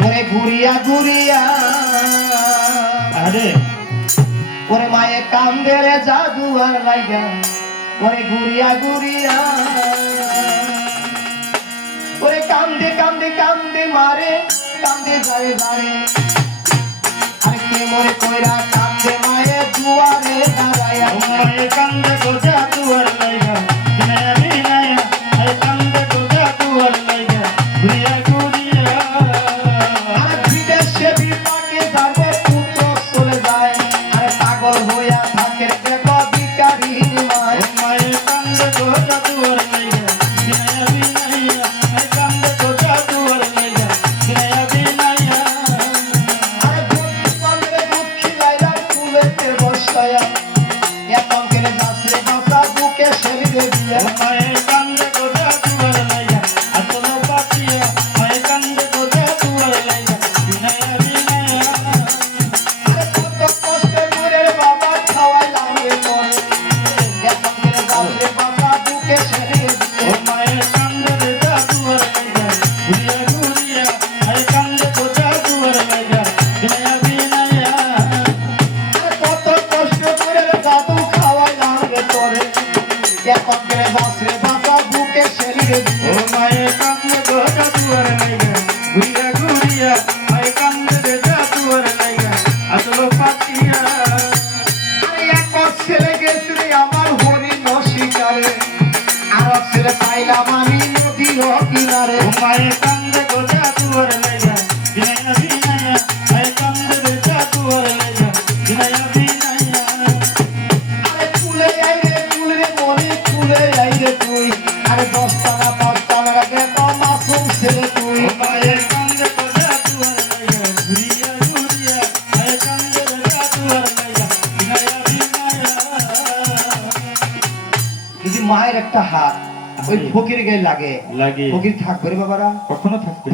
ওরে ঘুরিয়া ঘুরিয়া আরে ওরে মায়ে কান্দে রে জাদুয়ার লাইগা ওরে ঘুরিয়া ঘুরিয়া ওরে কান্দে কান্দে কান্দে মারে কান্দে যায় বারে আরে কে মরে কইরা কান্দে মায়ে দুয়ারে দাঁড়ায়া মায়ে কান্দে গো জাদুয়ার লাইগা বিনায়া বিনায়া আরে কান্দে গো জাদুয়ার লাইগা ঘুরিয়া ঘুরিয়া আরে বিদেশে বিপাকে যাবে পুত্র চলে যায় আরে পাগল হইয়া থাকে দেখো ভিখারি মায় মায়ে কান্দে গো জাদুয়ার লাইগা বিনায়া বিনায়া আরে কান্দে গো জাদুয়ার লাইগা বিনায়া বিনায়া আরে ভূতবান্ধবে দুঃখী লাইলা ফুলেতে বসায়া এখন কেনে যাচ্ছে বাসা বুকে শরীরে দিয়া মায়ে কান্দে গো জাদুয়ার লাইগা আসলো পাতিয়া মায়ে কান্দে গো জাদুয়ার লাইগা বিনায়া বিনায়া আরে কত কষ্টে দূরের বাবা খাওয়াই লাগে তোরে এখন কেনে যাচ্ছে বাসা বুকে শরীরে ও দিয়া মায়ে কান্দে রে জাদুয়ার লাইগা ঘুরিয়া ঘুরিয়া মায়ে কান্দে গো জাদুয়ার লাইগা বিনায়া বিনায়া আরে কত কষ্ট করে জাদু খাওয়াই লাগে তোরে এখন কেনে যাচ্ছে বাসা বুকে শরীরে ও দিয়া মায়ে কান্দে গো জাদুয়ার লাইগা ঘুরিয়া ঘুরিয়া মায়ে কান্দে রে জাদুয়ার লাইগা আসলো পাতিয়া আরে এক ছেলে গেছে রে আমার হরিণ শিকারে আর ছেলে পাইলাম আমি নদীর কিনারে ও মায়ে কান্দে গো জাদুয়ার লাইগা বিনায়া বিনায়া মায়ে কান্দে রে জাদুয়ার লাইগা বিনায়া বিনায়া আরে ফুলে আইরে ফুলে মনে ফুলে আইরে তুই আরে দশটানা পাঁচটানা রাখে তো মাসুম ছেলে তুই ও মায়ে কান্দে গো জাদুয়ার লাইগা ঘুরিয়া ঘুরিয়া মায়ে কান্দে রে জাদুয়ার লাইগা বিনায়া বিনায়া যদি মায়ের একটা হাত ওই ফকির গায়ে লাগে লাগে ফকির থাকবে রে বাবারা কখনো থাকবে